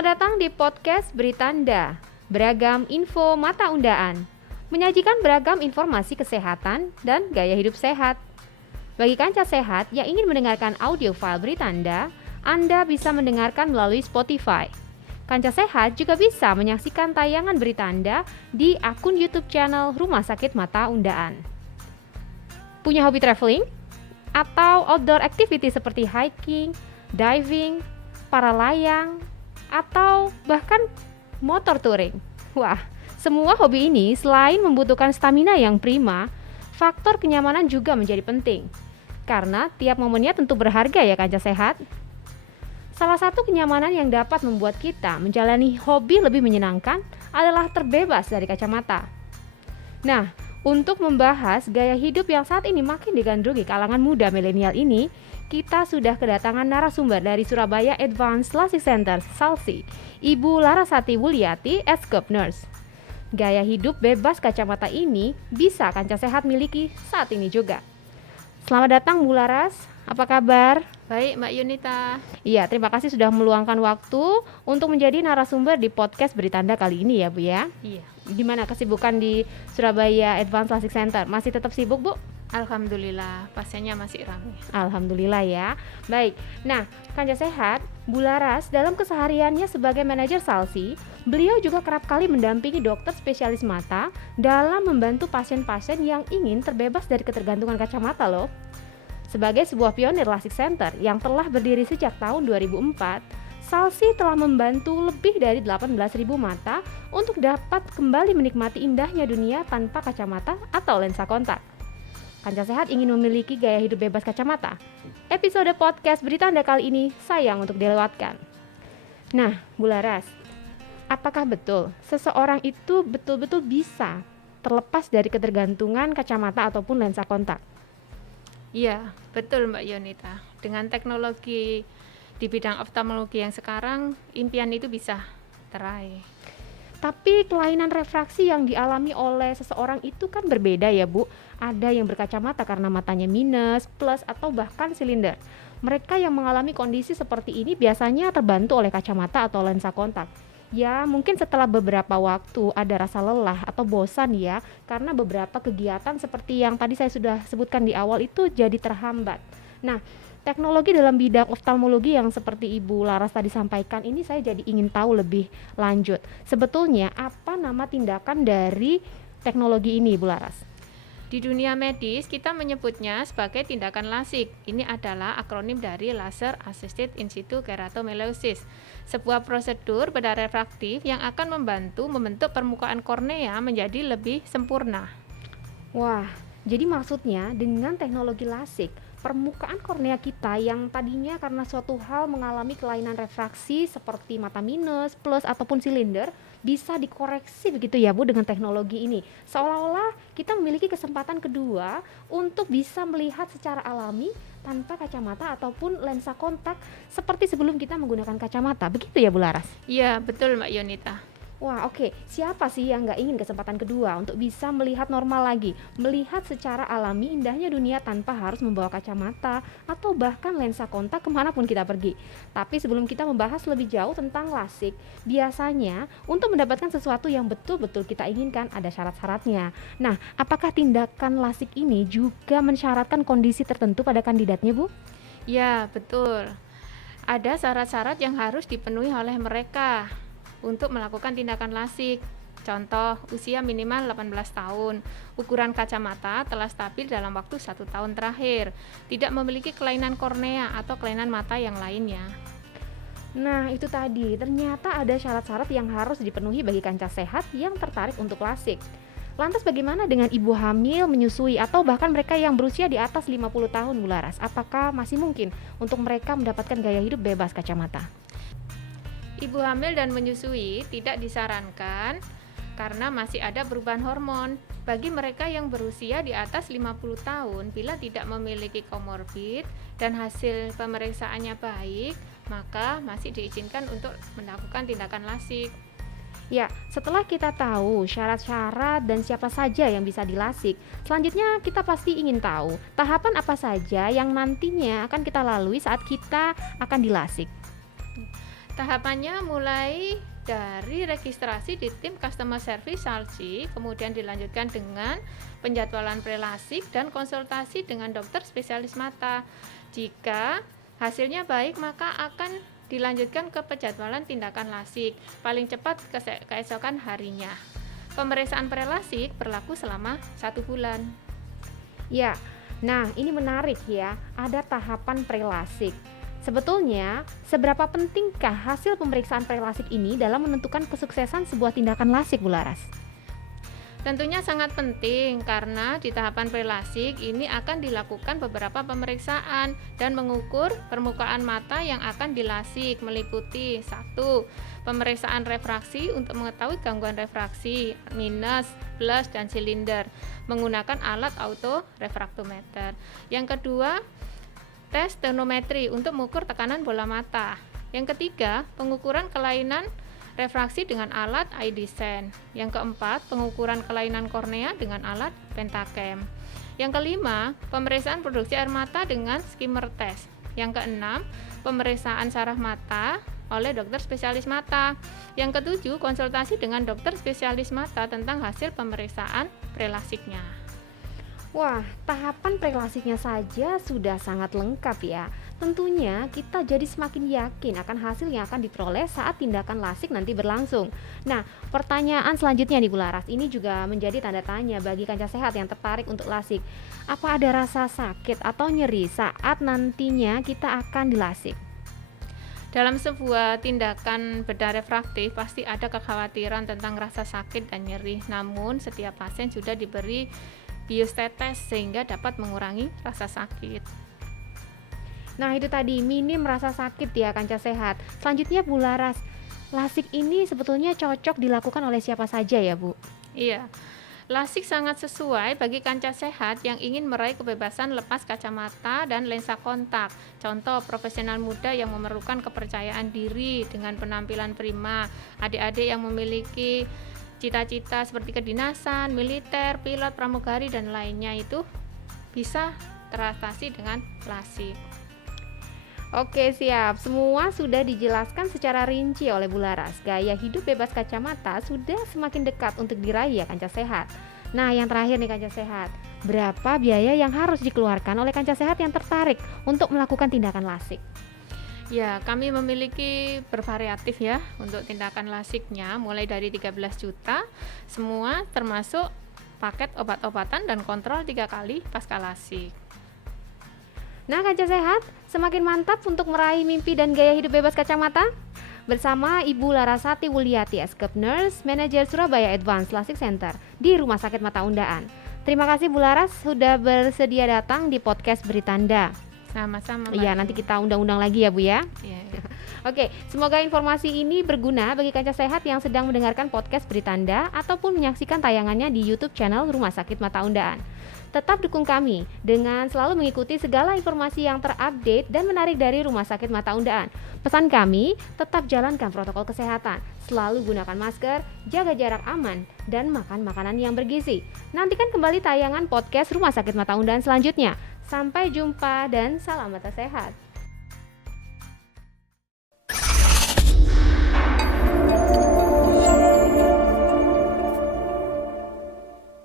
Selamat datang di podcast Beritanda, beragam info mata undaan, menyajikan beragam informasi kesehatan dan gaya hidup sehat. Bagi kanca sehat yang ingin mendengarkan audio file Beritanda, Anda bisa mendengarkan melalui Spotify. Kanca sehat juga bisa menyaksikan tayangan Beritanda di akun YouTube channel Rumah Sakit Mata Undaan. Punya hobi traveling? Atau outdoor activity seperti hiking, diving, para layang, atau bahkan motor touring. Wah, semua hobi ini selain membutuhkan stamina yang prima, faktor kenyamanan juga menjadi penting. Karena tiap momennya tentu berharga ya kanca sehat. Salah satu kenyamanan yang dapat membuat kita menjalani hobi lebih menyenangkan adalah terbebas dari kacamata. Nah, untuk membahas gaya hidup yang saat ini makin digandrungi kalangan muda milenial ini, kita sudah kedatangan narasumber dari Surabaya Advanced LASIK Center, SALSI, Ibu Larasati Wuliati, S-Cup Nurse. Gaya hidup bebas kacamata ini bisa kanca sehat miliki saat ini juga. Selamat datang Bu Laras, apa kabar? Baik Mbak Yunita. Iya, terima kasih sudah meluangkan waktu untuk menjadi narasumber di podcast Beritanda kali ini ya Bu ya. Iya. Gimana kesibukan di Surabaya Advanced LASIK Center? Masih tetap sibuk Bu? Alhamdulillah, pasiennya masih ramai. Alhamdulillah ya. Baik, nah kanca sehat, Bu Laras dalam kesehariannya sebagai manajer SALSI, beliau juga kerap kali mendampingi dokter spesialis mata dalam membantu pasien-pasien yang ingin terbebas dari ketergantungan kacamata loh. Sebagai sebuah pionir LASIK Center yang telah berdiri sejak tahun 2004, SALSI telah membantu lebih dari 18.000 mata untuk dapat kembali menikmati indahnya dunia tanpa kacamata atau lensa kontak. Kanca sehat ingin memiliki gaya hidup bebas kacamata? Episode podcast Beritanda kali ini sayang untuk dilewatkan. Nah, Bu Laras, apakah betul seseorang itu betul-betul bisa terlepas dari ketergantungan kacamata ataupun lensa kontak? Iya, betul Mbak Yunita. Dengan teknologi di bidang oftalmologi yang sekarang, impian itu bisa teraih. Tapi kelainan refraksi yang dialami oleh seseorang itu kan berbeda ya Bu. Ada yang berkacamata karena matanya minus, plus, atau bahkan silinder. Mereka yang mengalami kondisi seperti ini biasanya terbantu oleh kacamata atau lensa kontak. Ya mungkin setelah beberapa waktu ada rasa lelah atau bosan ya, karena beberapa kegiatan seperti yang tadi saya sudah sebutkan di awal itu jadi terhambat. Nah, teknologi dalam bidang oftalmologi yang seperti Ibu Laras tadi sampaikan ini saya jadi ingin tahu lebih lanjut. Sebetulnya apa nama tindakan dari teknologi ini Ibu Laras? Di dunia medis, kita menyebutnya sebagai tindakan LASIK. Ini adalah akronim dari Laser Assisted In Situ Keratomelesis, sebuah prosedur bedah refraktif yang akan membantu membentuk permukaan kornea menjadi lebih sempurna. Wah, jadi maksudnya dengan teknologi LASIK, permukaan kornea kita yang tadinya karena suatu hal mengalami kelainan refraksi seperti mata minus, plus, ataupun silinder bisa dikoreksi begitu ya Bu dengan teknologi ini. Seolah-olah kita memiliki kesempatan kedua untuk bisa melihat secara alami tanpa kacamata ataupun lensa kontak seperti sebelum kita menggunakan kacamata. Begitu ya Bu Laras? Iya, betul Mbak Yunita. Wah oke, siapa sih yang nggak ingin kesempatan kedua untuk bisa melihat normal lagi, melihat secara alami indahnya dunia tanpa harus membawa kacamata atau bahkan lensa kontak kemanapun kita pergi. Tapi sebelum kita membahas lebih jauh tentang LASIK, biasanya untuk mendapatkan sesuatu yang betul-betul kita inginkan ada syarat-syaratnya. Nah, apakah tindakan LASIK ini juga mensyaratkan kondisi tertentu pada kandidatnya Bu? Ya, betul. Ada syarat-syarat yang harus dipenuhi oleh mereka untuk melakukan tindakan LASIK. Contoh, usia minimal 18 tahun, ukuran kacamata telah stabil dalam waktu 1 tahun terakhir, tidak memiliki kelainan kornea atau kelainan mata yang lainnya. Nah itu tadi, ternyata ada syarat-syarat yang harus dipenuhi bagi kanca sehat yang tertarik untuk LASIK. Lantas bagaimana dengan ibu hamil, menyusui, atau bahkan mereka yang berusia di atas 50 tahun Bu Laras? Apakah masih mungkin untuk mereka mendapatkan gaya hidup bebas kacamata? Ibu hamil dan menyusui tidak disarankan karena masih ada perubahan hormon. Bagi mereka yang berusia di atas 50 tahun, bila tidak memiliki komorbid dan hasil pemeriksaannya baik, maka masih diizinkan untuk melakukan tindakan LASIK. Ya, setelah kita tahu syarat-syarat dan siapa saja yang bisa dilasik, selanjutnya kita pasti ingin tahu tahapan apa saja yang nantinya akan kita lalui saat kita akan dilasik. Tahapannya mulai dari registrasi di tim Customer Service Salji, kemudian dilanjutkan dengan penjadwalan prelasik dan konsultasi dengan dokter spesialis mata. Jika hasilnya baik, maka akan dilanjutkan ke penjadwalan tindakan lasik, paling cepat keesokan harinya. Pemeriksaan prelasik berlaku selama 1 bulan. Ya, nah ini menarik ya, ada tahapan prelasik. Sebetulnya, seberapa pentingkah hasil pemeriksaan prelasik ini dalam menentukan kesuksesan sebuah tindakan lasik, Bu Laras? Tentunya sangat penting karena di tahapan prelasik ini akan dilakukan beberapa pemeriksaan dan mengukur permukaan mata yang akan dilasik, meliputi 1. Pemeriksaan refraksi untuk mengetahui gangguan refraksi, minus, plus, dan silinder menggunakan alat autorefraktometer. Yang kedua, tes tonometri untuk mengukur tekanan bola mata. Yang ketiga, pengukuran kelainan refraksi dengan alat eye descent. Yang keempat, pengukuran kelainan kornea dengan alat pentacam. Yang kelima, pemeriksaan produksi air mata dengan skimmer test. Yang keenam, pemeriksaan saraf mata oleh dokter spesialis mata. Yang ketujuh, konsultasi dengan dokter spesialis mata tentang hasil pemeriksaan prelasiknya. Wah, tahapan prelasiknya saja sudah sangat lengkap ya. Tentunya kita jadi semakin yakin akan hasil yang akan diperoleh saat tindakan lasik nanti berlangsung. Nah, pertanyaan selanjutnya nih Bu Laras, ini juga menjadi tanda tanya bagi kancah sehat yang tertarik untuk lasik. Apa ada rasa sakit atau nyeri saat nantinya kita akan dilasik? Dalam sebuah tindakan bedah refraktif pasti ada kekhawatiran tentang rasa sakit dan nyeri. Namun setiap pasien sudah diberi biostetes sehingga dapat mengurangi rasa sakit. Nah itu tadi, minim rasa sakit ya kancah sehat. Selanjutnya Bu Laras, lasik ini sebetulnya cocok dilakukan oleh siapa saja ya Bu? Iya, lasik sangat sesuai bagi kancah sehat yang ingin meraih kebebasan lepas kacamata dan lensa kontak. Contoh, profesional muda yang memerlukan kepercayaan diri dengan penampilan prima, adik-adik yang memiliki cita-cita seperti kedinasan, militer, pilot, pramugari, dan lainnya itu bisa teratasi dengan lasik. Oke siap, semua sudah dijelaskan secara rinci oleh Bu Laras. Gaya hidup bebas kacamata sudah semakin dekat untuk diraih ya kancah sehat. Nah yang terakhir nih kancah sehat, berapa biaya yang harus dikeluarkan oleh kancah sehat yang tertarik untuk melakukan tindakan lasik? Ya, kami memiliki bervariatif ya untuk tindakan lasiknya, mulai dari 13 juta, semua termasuk paket obat-obatan dan kontrol 3 kali pasca lasik. Nah kancah sehat, semakin mantap untuk meraih mimpi dan gaya hidup bebas kacamata? Bersama Ibu Larasati Wuliati, Eskep Nurse, Manajer Surabaya Advanced Lasik Center di Rumah Sakit Mata Undaan. Terima kasih Bu Laras sudah bersedia datang di podcast Beritanda. Sama-sama. Iya, nanti kita undang-undang lagi ya Bu ya. Iya. Oke, semoga informasi ini berguna bagi kancah sehat yang sedang mendengarkan podcast Beritanda ataupun menyaksikan tayangannya di YouTube channel Rumah Sakit Mata Undaan. Tetap dukung kami dengan selalu mengikuti segala informasi yang terupdate dan menarik dari Rumah Sakit Mata Undaan. Pesan kami, tetap jalankan protokol kesehatan, selalu gunakan masker, jaga jarak aman, dan makan makanan yang bergizi. Nantikan kembali tayangan podcast Rumah Sakit Mata Undaan selanjutnya. Sampai jumpa dan salam mata sehat.